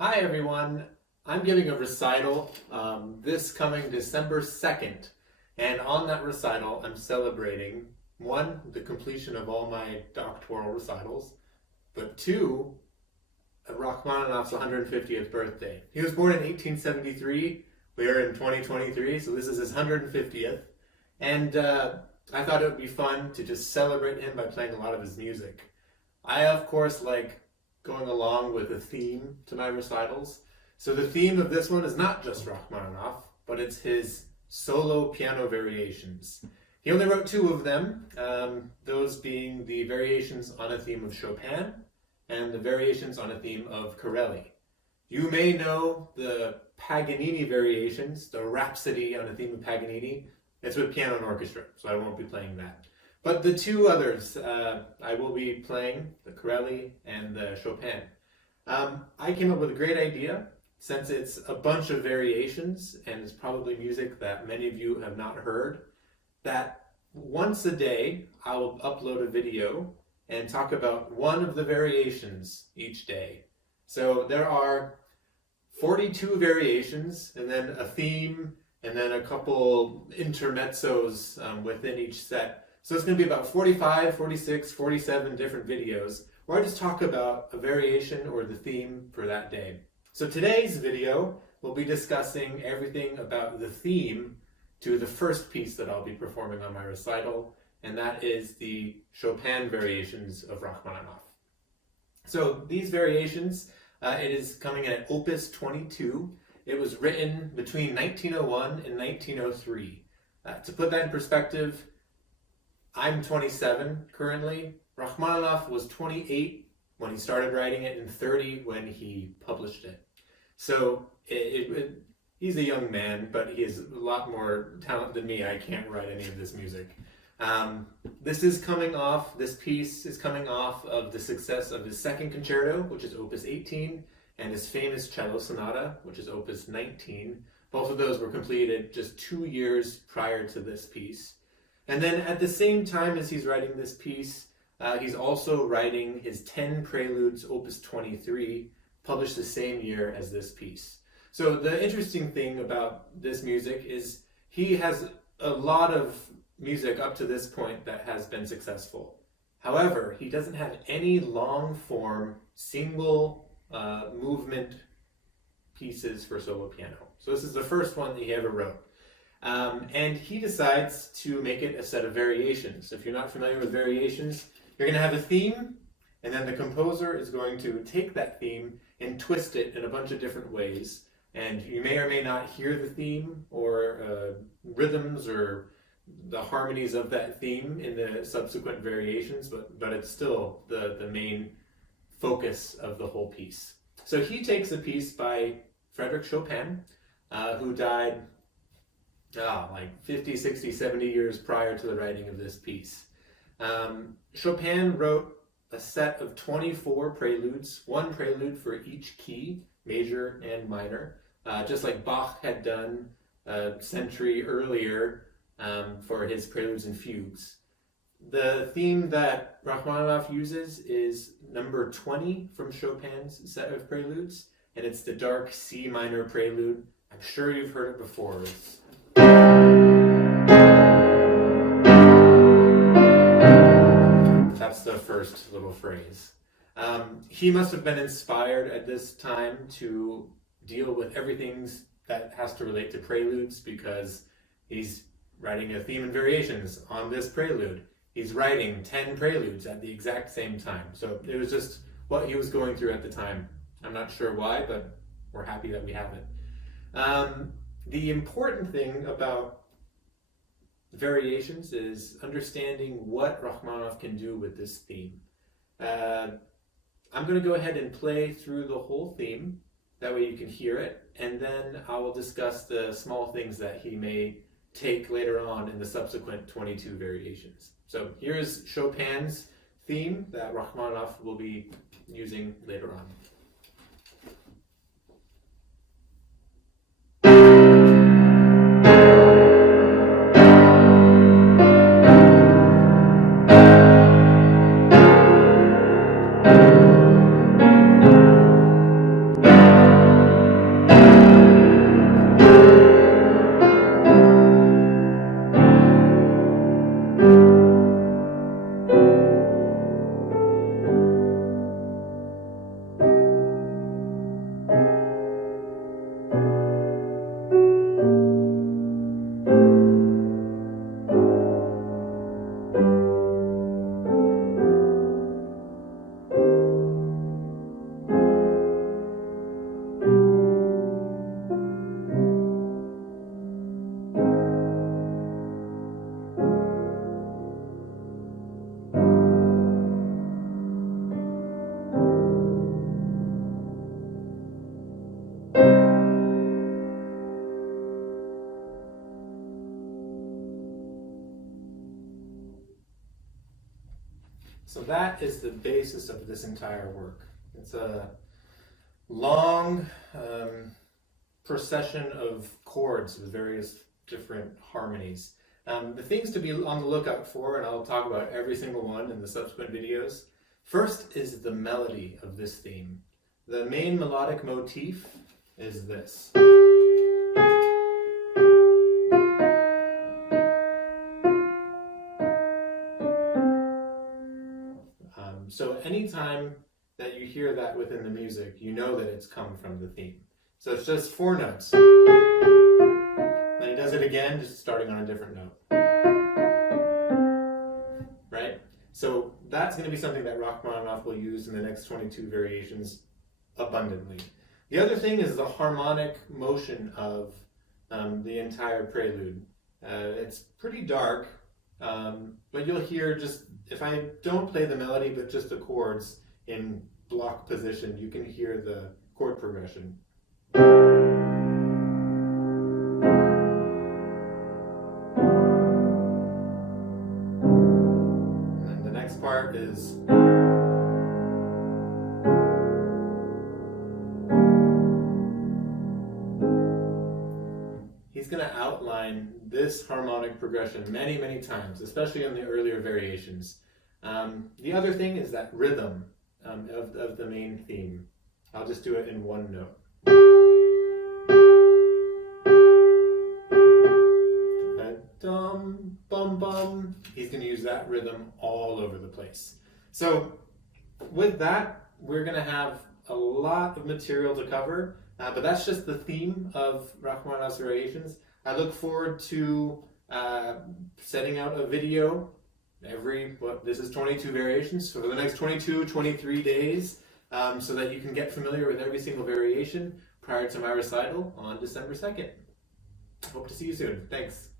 Hi everyone, I'm giving a recital this coming December 2nd, and on that recital I'm celebrating, one, the completion of all my doctoral recitals, but two, Rachmaninoff's 150th birthday. He was born in 1873, we are in 2023, so this is his 150th, and I thought it would be fun to just celebrate him by playing a lot of his music. I, of course, like going along with a theme to my recitals. So the theme of this one is not just Rachmaninoff, but it's his solo piano variations. He only wrote two of them, those being the variations on a theme of Chopin and the variations on a theme of Corelli. You may know the Paganini variations, the Rhapsody on a theme of Paganini. It's with piano and orchestra, so I won't be playing that. But the two others, I will be playing the Corelli and the Chopin. I came up with a great idea, since it's a bunch of variations and it's probably music that many of you have not heard, that once a day I will upload a video and talk about one of the variations each day. So there are 42 variations and then a theme and then a couple intermezzos within each set. So it's going to be about 45, 46, 47 different videos where I just talk about a variation or the theme for that day. So today's video will be discussing everything about the theme to the first piece that I'll be performing on my recital, and that is the Chopin variations of Rachmaninoff. So these variations, it is coming in at Opus 22. It was written between 1901 and 1903. To put that in perspective, I'm 27 currently. Rachmaninoff was 28 when he started writing it and 30 when he published it. So he's a young man, but he has a lot more talent than me. I can't write any of this music. This piece is coming off of the success of his second concerto, which is Opus 18, and his famous cello sonata, which is Opus 19. Both of those were completed just 2 years prior to this piece. And then at the same time as he's writing this piece, he's also writing his 10 Preludes, Opus 23, published the same year as this piece. So the interesting thing about this music is he has a lot of music up to this point that has been successful. However, he doesn't have any long-form, single movement pieces for solo piano. So this is the first one that he ever wrote. And he decides to make it a set of variations. If you're not familiar with variations, you're going to have a theme, and then the composer is going to take that theme and twist it in a bunch of different ways. And you may or may not hear the theme or rhythms or the harmonies of that theme in the subsequent variations, but it's still the main focus of the whole piece. So he takes a piece by Frédéric Chopin, who died like 50, 60, 70 years prior to the writing of this piece. Chopin wrote a set of 24 preludes, one prelude for each key, major and minor, just like Bach had done a century earlier for his preludes and fugues. The theme that Rachmaninoff uses is number 20 from Chopin's set of preludes, and it's the dark C minor prelude. I'm sure you've heard it before. That's the first little phrase. He must have been inspired at this time to deal with everything that has to relate to preludes, because he's writing a theme and variations on this prelude. He's writing 10 preludes at the exact same time. So it was just what he was going through at the time. I'm not sure why, but we're happy that we have it. The important thing about variations is understanding what Rachmaninoff can do with this theme. I'm going to go ahead and play through the whole theme, that way you can hear it, and then I will discuss the small things that he may take later on in the subsequent 22 variations. So here's Chopin's theme that Rachmaninoff will be using later on. So that is the basis of this entire work. It's a long procession of chords with various different harmonies. The things to be on the lookout for, and I'll talk about every single one in the subsequent videos. First is the melody of this theme. The main melodic motif is this. So anytime that you hear that within the music, you know that it's come from the theme. So it's just 4 notes. Then he does it again, just starting on a different note. Right? So that's going to be something that Rachmaninoff will use in the next 22 variations abundantly. The other thing is the harmonic motion of the entire prelude. It's pretty dark, but you'll hear just, if I don't play the melody but just the chords in block position, you can hear the chord progression. And then the next part is he's going to outline this harmonic progression many, many times, especially in the earlier variations. The other thing is that rhythm of the main theme. I'll just do it in 1 note. Dum, bum, bum. He's going to use that rhythm all over the place. So with that, we're going to have a lot of material to cover, but that's just the theme of Rachmaninoff's variations. I look forward to setting out a video this is 22 variations, so for the next 22, 23 days, so that you can get familiar with every single variation prior to my recital on December 2nd. Hope to see you soon. Thanks.